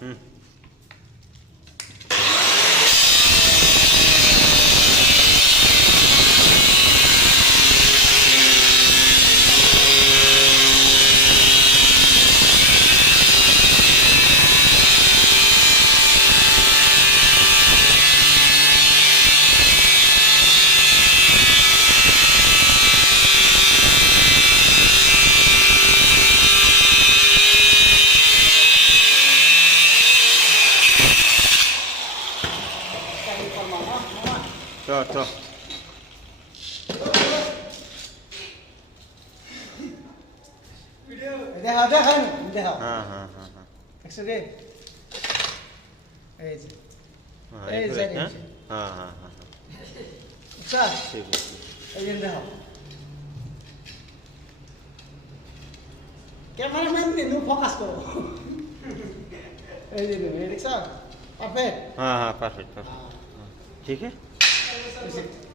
হুম চ দেখা দেখেন দেখা হ্যাঁ হ্যাঁ হ্যাঁ হ্যাঁ একশো রে এই যে হ্যাঁ এই এই যে করে, হ্যাঁ হ্যাঁ হ্যাঁ হ্যাঁ আচ্ছা ঠিক আছে এই যে দেখা ক্যামেরাম্যান নে নো ফোকাস করো এই যে দেখছ পারফেক্ট हाँ हाँ परफेक्ट परफेक्ट ठीक है